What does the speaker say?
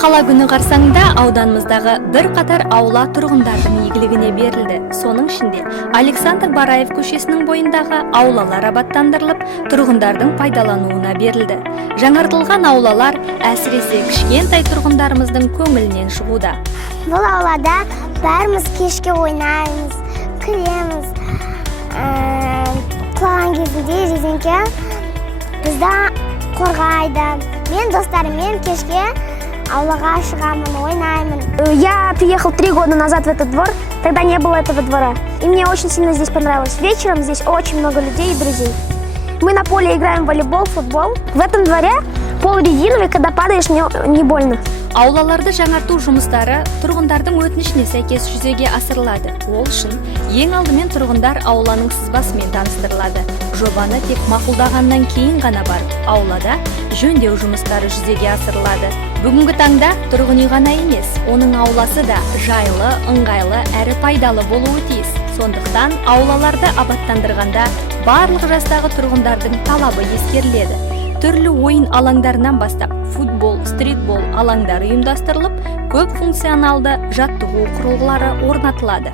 Қала күні қарсаңында ауданымыздағы бір қатар аула тұрғындардың игілігіне берілді. Соның ішінде Александр Бараев көшесінің бойындағы аулалар абаттандырылып, тұрғындардың пайдалануына берілді. Жаңартылған аулалар әсіресе кішкентай тұрғындарымыздың көңілінен шығуда. Бұл аулада бәріміз кешке ойнаймыз, күлеміз. Құлаған кезінде резеңке бізді қорғайды. Мен достарыммен кешке аулаға шығамын, ойнаймын. Я приехал 3 года назад в этот двор, тогда не было этого двора. И мне очень сильно здесь понравилось. Вечером здесь очень много людей и друзей. Мы на поле играем в волейбол, футбол. В этом дворе пол резиновый, когда падаешь, не больно. Аулаларды жаңарту жұмыстары тұрғындардың өтінішіне сәйкес жүзеге асырылады. Ол үшін ең алдымен тұрғындар ауланың сызбасымен таныстырылады. Жобаны тек мақұлдағаннан кейін ғана барып, аулада жөндеу жұмыстары жүзеге асырылады. Бүгінгі таңда тұрғын үй ғана емес, оның ауласы да жайлы, ыңғайлы әрі пайдалы болуы тиіс. Сондықтан аулаларды абаттандырғанда барлық жастағы тұрғындардың талабы ескеріледі. Түрлі ойын алаңдарынан бастап футбол, стритбол алаңдары ұйымдастырылып, көп функционалды жаттығу құрылғылары орнатылады.